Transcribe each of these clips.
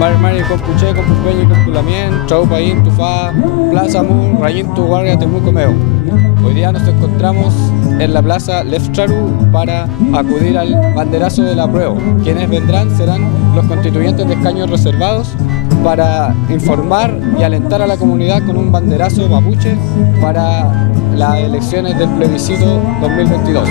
Mari Compuche, Compupeñi, Compulamien, Chaupaín, Tufá, Plaza Mur, Rayín, Tuguarga, Temuco, Meo. Hoy día nos encontramos en la plaza Lefcharu para acudir al banderazo de la prueba. Quienes vendrán serán los constituyentes de escaños reservados para informar y alentar a la comunidad con un banderazo mapuche para las elecciones del plebiscito 2022.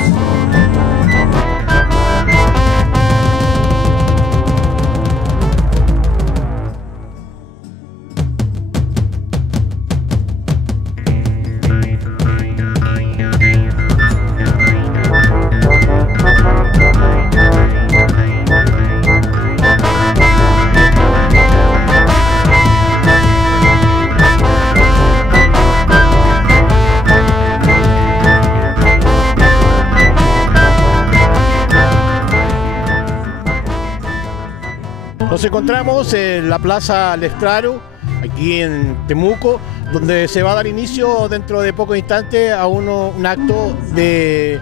Nos encontramos en la Plaza Leftraru, aquí en Temuco, donde se va a dar inicio dentro de pocos instantes a un acto de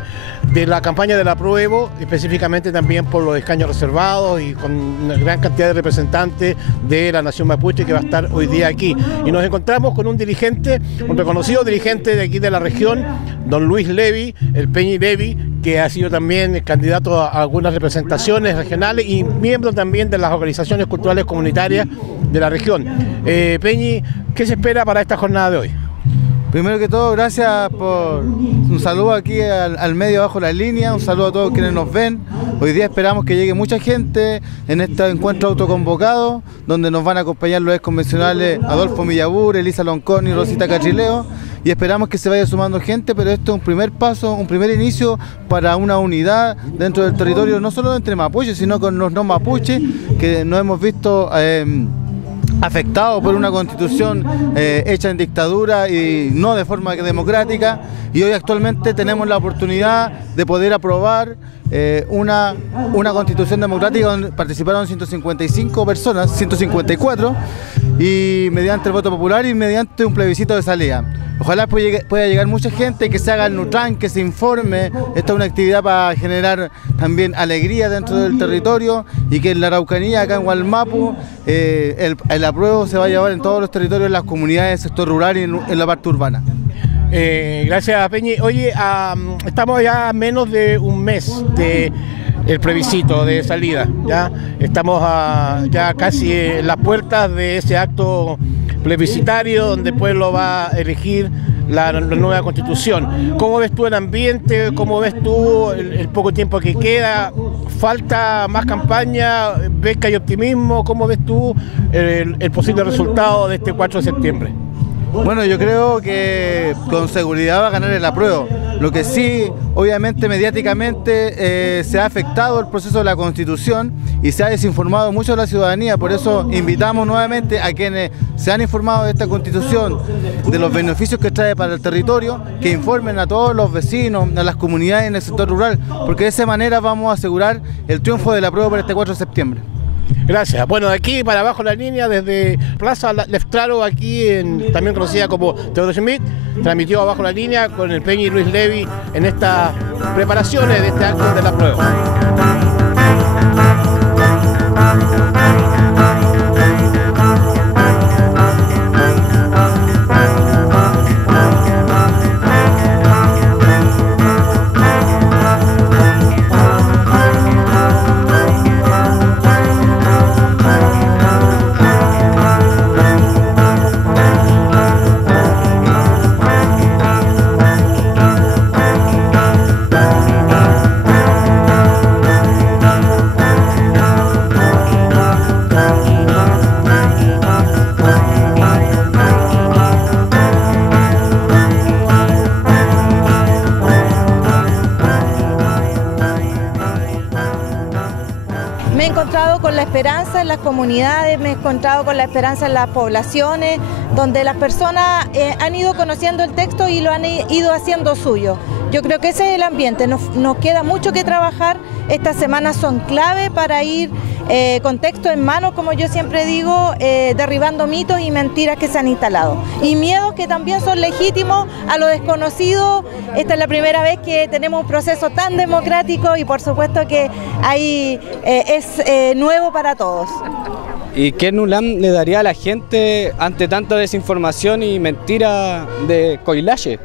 la campaña del apruebo, específicamente también por los escaños reservados y con una gran cantidad de representantes de la nación mapuche que va a estar hoy día aquí. Y nos encontramos con un dirigente, un reconocido dirigente de aquí de la región, don Luis Levi, el Peñi Levi, que ha sido también candidato a algunas representaciones regionales y miembro también de las organizaciones culturales comunitarias de la región. Peñi, ¿qué se espera para esta jornada de hoy? Primero que todo, gracias por un saludo aquí al medio Bajo la Línea, un saludo a todos quienes nos ven. Hoy día esperamos que llegue mucha gente en este encuentro autoconvocado, donde nos van a acompañar los exconvencionales Adolfo Millabur, Elisa Loncón y Rosita Cachileo, y esperamos que se vaya sumando gente, pero esto es un primer paso, un primer inicio para una unidad dentro del territorio, no solo entre mapuches, sino con los no mapuches, que nos hemos visto afectado por una constitución hecha en dictadura y no de forma democrática, y hoy actualmente tenemos la oportunidad de poder aprobar una constitución democrática donde participaron 155 personas, 154, y mediante el voto popular y mediante un plebiscito de salida. Ojalá pueda llegar mucha gente, que se haga el Nutran, que se informe. Esta es una actividad para generar también alegría dentro del territorio y que en la Araucanía, acá en Gualmapu, el apruebo se va a llevar en todos los territorios, en las comunidades, del sector rural y en la parte urbana. Gracias, Peñi. Oye, estamos ya a menos de un mes del plebiscito de salida. Ya estamos ya casi en las puertas de ese acto plebiscitario donde el pueblo va a elegir la nueva constitución. ¿Cómo ves tú el ambiente? ¿Cómo ves tú el poco tiempo que queda? ¿Falta más campaña? ¿Ves que hay optimismo? ¿Cómo ves tú el posible resultado de este 4 de septiembre? Bueno, yo creo que con seguridad va a ganar el apruebo. Lo que sí, obviamente, mediáticamente se ha afectado el proceso de la Constitución y se ha desinformado mucho a la ciudadanía. Por eso invitamos nuevamente a quienes se han informado de esta Constitución, de los beneficios que trae para el territorio, que informen a todos los vecinos, a las comunidades en el sector rural, porque de esa manera vamos a asegurar el triunfo del apruebo para este 4 de septiembre. Gracias. Bueno, de aquí para abajo la línea, desde Plaza Leftraru, aquí también conocida como Teodoro Schmidt, transmitió abajo la línea con el Peñi Luis Levi en estas preparaciones de este acto de la prueba. Me he encontrado con la esperanza en las comunidades, me he encontrado con la esperanza en las poblaciones, donde las personas han ido conociendo el texto y lo han ido haciendo suyo. Yo creo que ese es el ambiente, nos queda mucho que trabajar, estas semanas son clave para ir con texto en mano, como yo siempre digo, derribando mitos y mentiras que se han instalado. Y miedos que también son legítimos a lo desconocido. Esta es la primera vez que tenemos un proceso tan democrático y por supuesto que ahí es nuevo para todos. ¿Y qué NULAM le daría a la gente ante tanta desinformación y mentira de Coilache?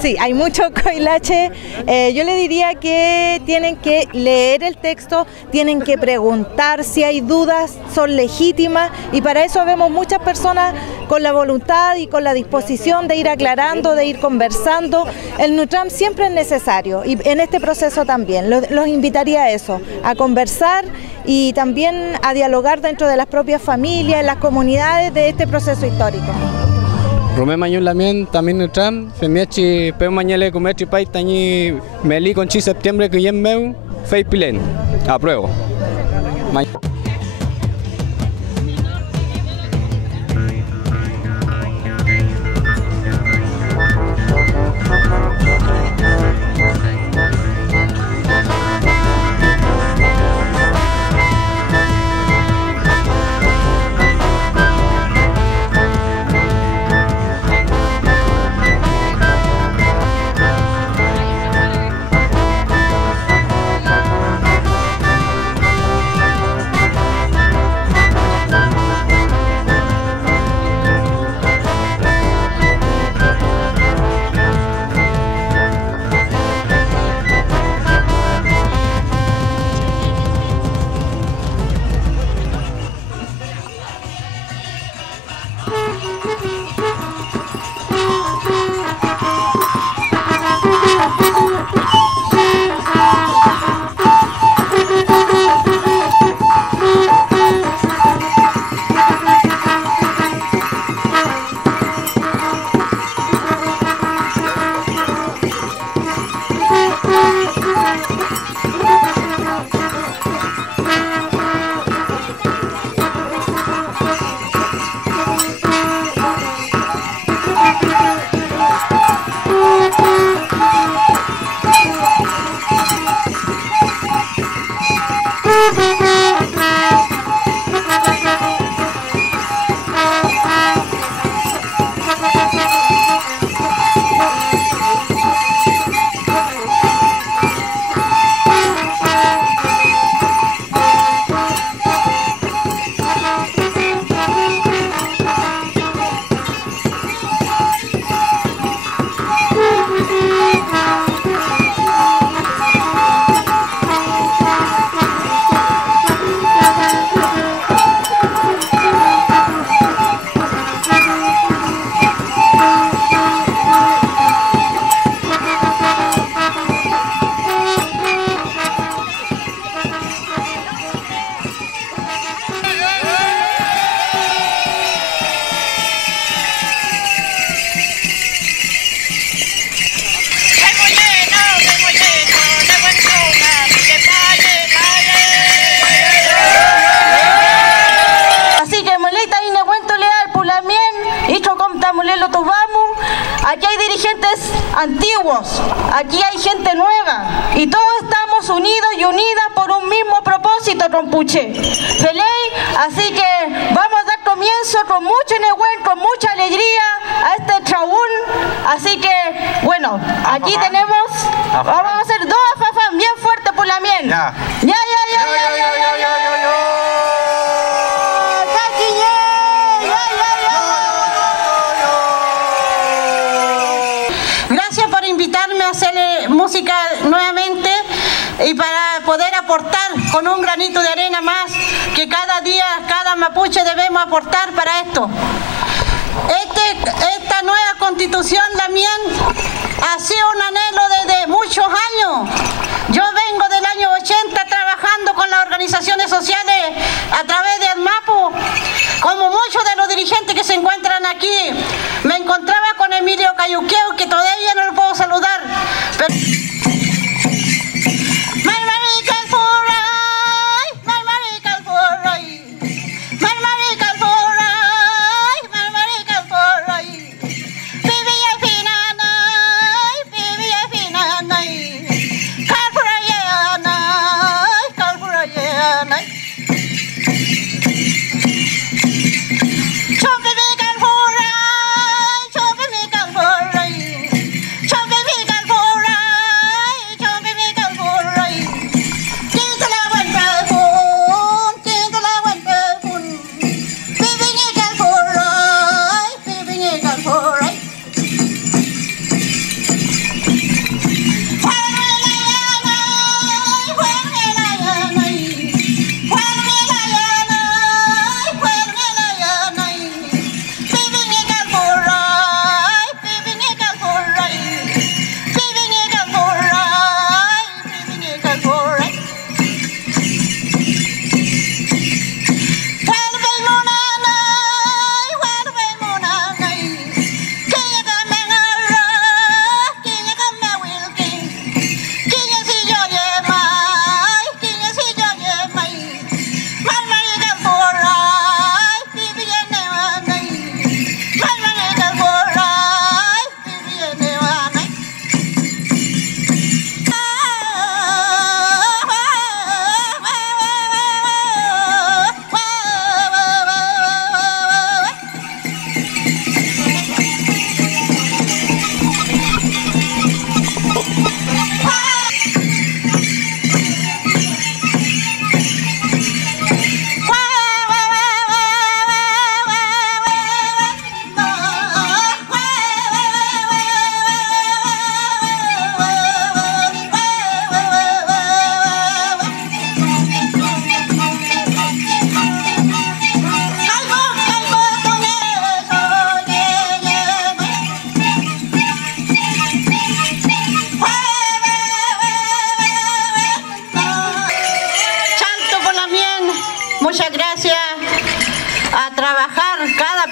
Sí, hay mucho Coilache. Yo le diría que tienen que leer el texto, tienen que preguntar si hay dudas, son legítimas, y para eso vemos muchas personas con la voluntad y con la disposición de ir aclarando, de ir conversando. El NUTRAM siempre es necesario y en este proceso también. Los invitaría a eso, a conversar y también a dialogar dentro de las propias familias, en las comunidades de este proceso histórico. Rumé mañón lamien también NUTRAM, femiachi peu mañale cometri pai tañi meli con chi septiembre que yen meu fei pilen. Apruebo. Aquí hay dirigentes antiguos, aquí hay gente nueva y todos estamos unidos y unidas por un mismo propósito, Trompuche. Peley, así que vamos a dar comienzo con mucho enegüen, con mucha alegría a este traúl. Así que, bueno, aquí tenemos, vamos a hacer dos afafán bien fuertes por la miel. Ya. Gracias por invitarme a hacer música nuevamente y para poder aportar con un granito de arena más que cada día, cada mapuche debemos aportar para esto. Esta nueva constitución también ha sido un anhelo desde muchos años. Yo vengo del año 80 trabajando con las organizaciones sociales a través de ADMAPU, como muchos de los dirigentes que se encuentran aquí. Me encontraba con Emilio Cayuqueo, que todavía no lo puedo saludar. Pero...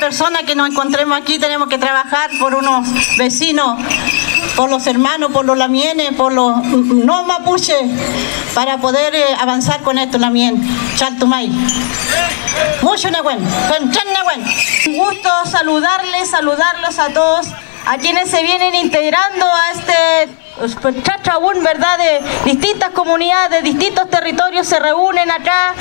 persona que nos encontremos aquí tenemos que trabajar por unos vecinos, por los hermanos, por los lamienes, por los no mapuches, para poder avanzar con esto, lamien, chaltumay. Mucho neguen, un gusto saludarlos a todos, a quienes se vienen integrando a este Chachagún, ¿verdad? De distintas comunidades, de distintos territorios se reúnen acá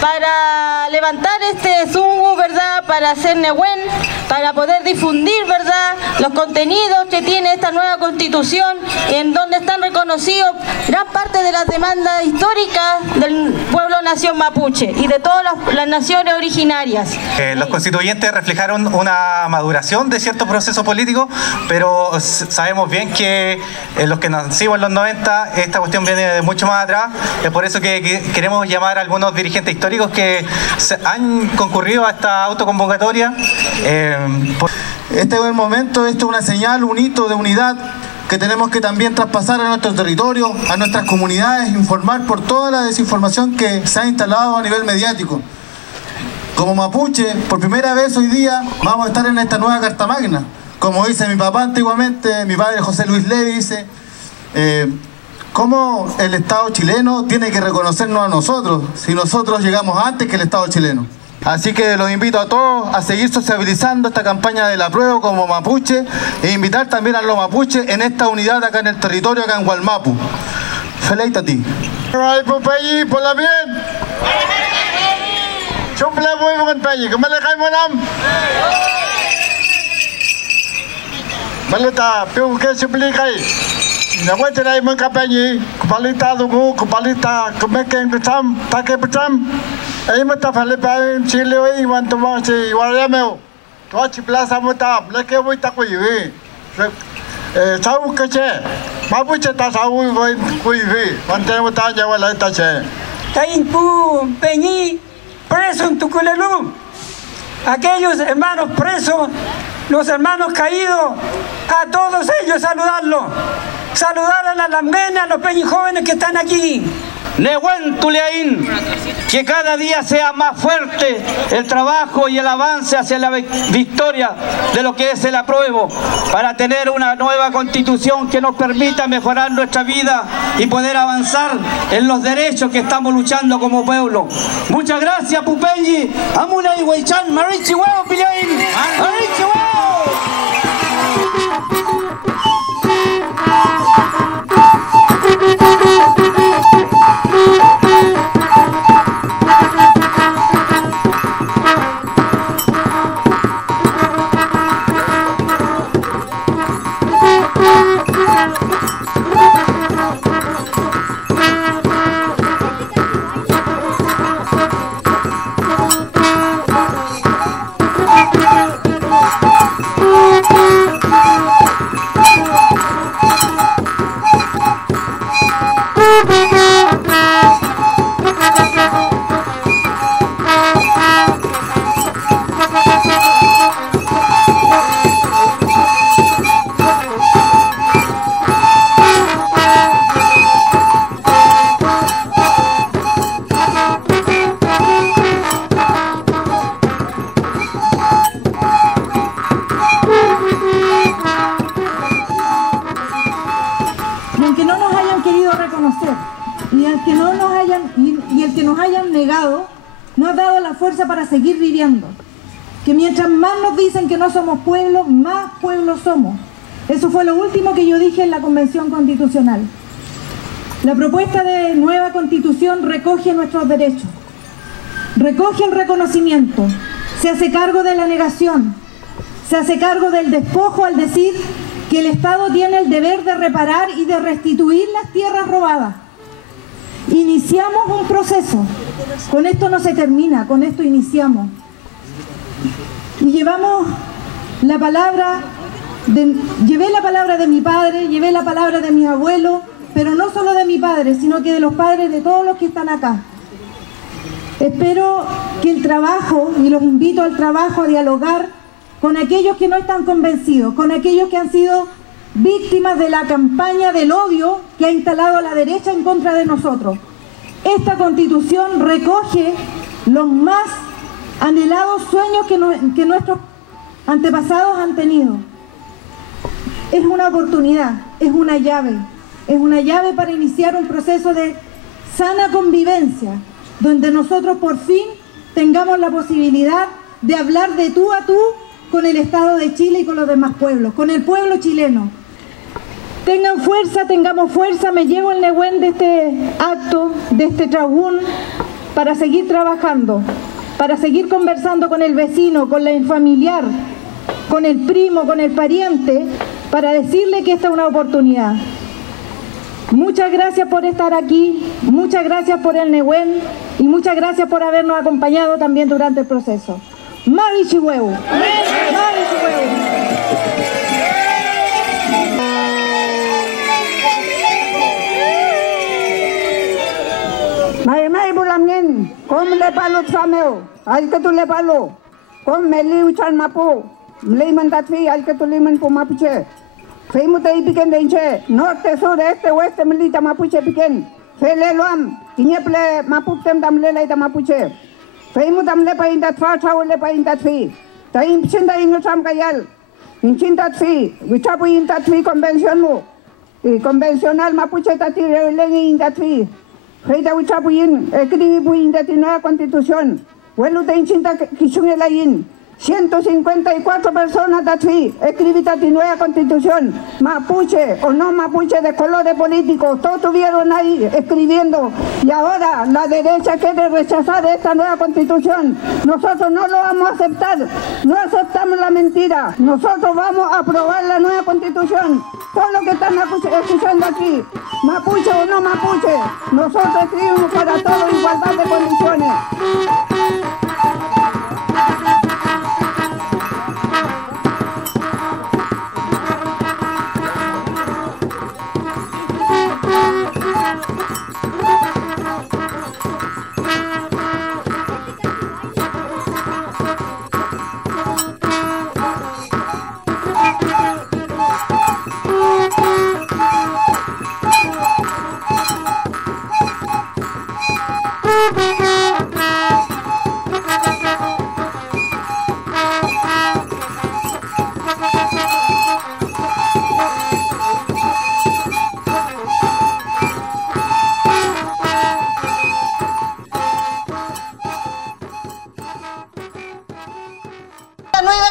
para levantar este zungu, ¿verdad? Para hacer Nehuen, para poder difundir, ¿verdad? Los contenidos que tiene esta nueva constitución, en donde están reconocidos gran parte de las demandas históricas del pueblo nación mapuche y de todas las naciones originarias. Los constituyentes reflejaron una maduración de cierto proceso político, pero sabemos bien que los que nacimos en los 90, esta cuestión viene de mucho más atrás. Es por eso que queremos llamar a algunos dirigentes históricos que han concurrido a esta autoconvocatoria. Este es el momento, esto es una señal, un hito de unidad que tenemos que también traspasar a nuestro territorio, a nuestras comunidades, informar por toda la desinformación que se ha instalado a nivel mediático. Como mapuche, por primera vez hoy día vamos a estar en esta nueva Carta Magna. Como dice mi papá antiguamente, mi padre José Luis Levi dice, cómo el Estado chileno tiene que reconocernos a nosotros, si nosotros llegamos antes que el Estado chileno. Así que los invito a todos a seguir sociabilizando esta campaña del apruebo como mapuche e invitar también a los mapuches en esta unidad acá en el territorio, acá en Gualmapu. Feliz a ti. Por la bien. Chumple muy buen país, que me le cae monam. Balita, piu que suplica. Na wate dai mun kapanyi, balita dungu, balita kemeken betam, take betam. Ai mata fale pa chile oi wan toma si warameo. To chi plaza mata, leke voi takui. Sau que che. Mapuche ta sau voi kuivi. Mante mata ya wala ta che. Taimpu Peñi preso en Tuculelú. Aquellos hermanos presos, los hermanos caídos, a todos ellos saludarlos. Saludar a las lambenas, a los peñijóvenes que están aquí. Nehuen Tuleaín, que cada día sea más fuerte el trabajo y el avance hacia la victoria de lo que es el apruebo, para tener una nueva constitución que nos permita mejorar nuestra vida y poder avanzar en los derechos que estamos luchando como pueblo. Muchas gracias, Pupeñi. Amuna y Huaychan, Marichi Huevo, Pillaín. Marichi Huevo. Para seguir viviendo, que mientras más nos dicen que no somos pueblo, más pueblo somos. Eso fue lo último que yo dije en la Convención Constitucional. La propuesta de nueva Constitución recoge nuestros derechos, recoge el reconocimiento, se hace cargo de la negación, se hace cargo del despojo al decir que el Estado tiene el deber de reparar y de restituir las tierras robadas. Iniciamos un proceso, con esto no se termina, con esto iniciamos. Y llevamos la palabra, llevé la palabra de mi padre, llevé la palabra de mis abuelos, pero no solo de mi padre, sino que de los padres de todos los que están acá. Espero que el trabajo, y los invito al trabajo, a dialogar con aquellos que no están convencidos, con aquellos que han sido víctimas de la campaña del odio que ha instalado la derecha en contra de nosotros. Esta Constitución recoge los más anhelados sueños que nuestros antepasados han tenido. Es una oportunidad, es una llave para iniciar un proceso de sana convivencia, donde nosotros por fin tengamos la posibilidad de hablar de tú a tú con el Estado de Chile y con los demás pueblos, con el pueblo chileno. Tengan fuerza, tengamos fuerza, me llevo el Nehuen de este acto, de este trabún, para seguir trabajando, para seguir conversando con el vecino, con el familiar, con el primo, con el pariente, para decirle que esta es una oportunidad. Muchas gracias por estar aquí, muchas gracias por el Nehuen y muchas gracias por habernos acompañado también durante el proceso. ¡Mari Chihuahua! ¡Mari Chihuahua! Mai bulamnin, kom le palo tsameo, al que tu le palo, kom meli uchan mapo, mleiman tatfi, al que tu liman po mapuche. Feimuta y piquen de hinche, norte, sur, este, oeste, melita mapuche piquen. Fele loam, tiñeple maputem damle la mapuche. Feimutam le pa indat fa, chau le pa indat fi. Ta impchinda ingutram kayal, inchintat fi, wichapu intat fi convención mu. Y convencional mapuche tati lengi indat fi. Feita wichapuyin, escribipuyin de nueva constitución. Huelu te inchinta kichungelayin. 154 personas de escribita de nueva constitución, mapuche o no mapuche de colores políticos, todos estuvieron ahí escribiendo y ahora la derecha quiere rechazar esta nueva constitución. Nosotros no lo vamos a aceptar, no aceptamos la mentira, nosotros vamos a aprobar la nueva constitución. Todos los que están escuchando aquí, mapuche o no mapuche, nosotros escribimos para todos igualdad de condiciones.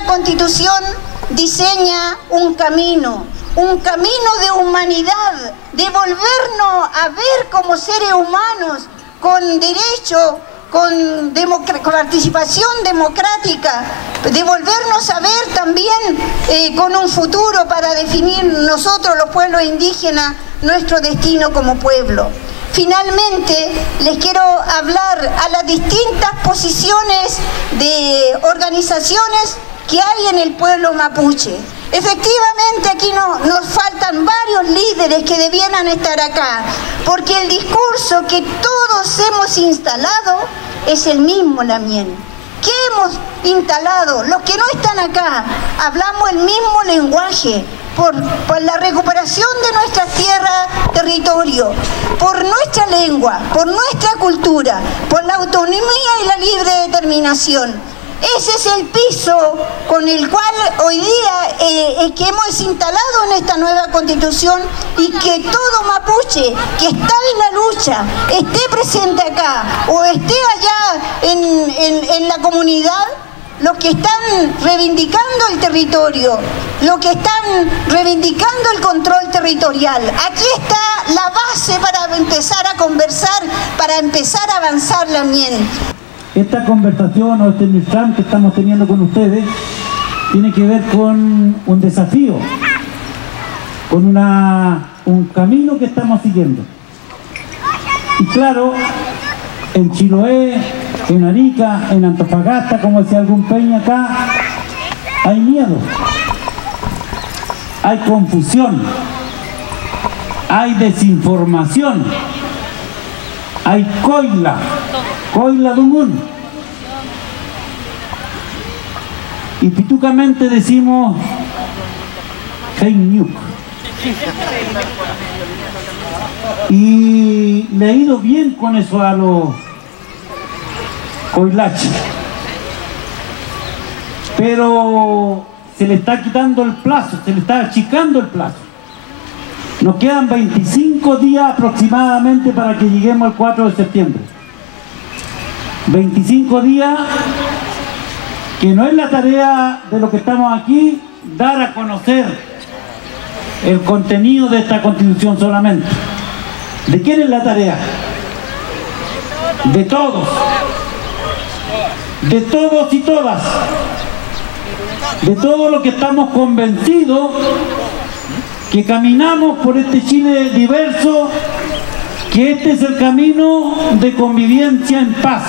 Constitución diseña un camino de humanidad, de volvernos a ver como seres humanos, con derecho, con participación democrática, de volvernos a ver también con un futuro para definir nosotros, los pueblos indígenas, nuestro destino como pueblo. Finalmente, les quiero hablar a las distintas posiciones de organizaciones que hay en el pueblo mapuche. Efectivamente, aquí nos faltan varios líderes que debieran estar acá, porque el discurso que todos hemos instalado es el mismo, Lamien. ¿Qué hemos instalado? Los que no están acá, hablamos el mismo lenguaje, por la recuperación de nuestras tierras, territorio, por nuestra lengua, por nuestra cultura, por la autonomía y la libre determinación. Ese es el piso con el cual hoy día que hemos instalado en esta nueva constitución, y que todo mapuche que está en la lucha, esté presente acá o esté allá en la comunidad, los que están reivindicando el territorio, los que están reivindicando el control territorial. Aquí está la base para empezar a conversar, para empezar a avanzar también. Esta conversación o este Mistram que estamos teniendo con ustedes tiene que ver con un desafío, con un camino que estamos siguiendo. Y claro, en Chiloé, en Arica, en Antofagasta, como decía algún peña acá, hay miedo, hay confusión, hay desinformación, hay coila Dumún. Y pitucamente decimos fake news. Y le ha ido bien con eso a los coilaches. pero se le está quitando el plazo, se le está achicando el plazo. Nos quedan 25 días aproximadamente para que lleguemos al 4 de septiembre. 25 días que no es la tarea de lo que estamos aquí, dar a conocer el contenido de esta Constitución solamente. ¿De quién es la tarea? De todos. De todos y todas. De todos los que estamos convencidos que caminamos por este Chile diverso, que este es el camino de convivencia en paz.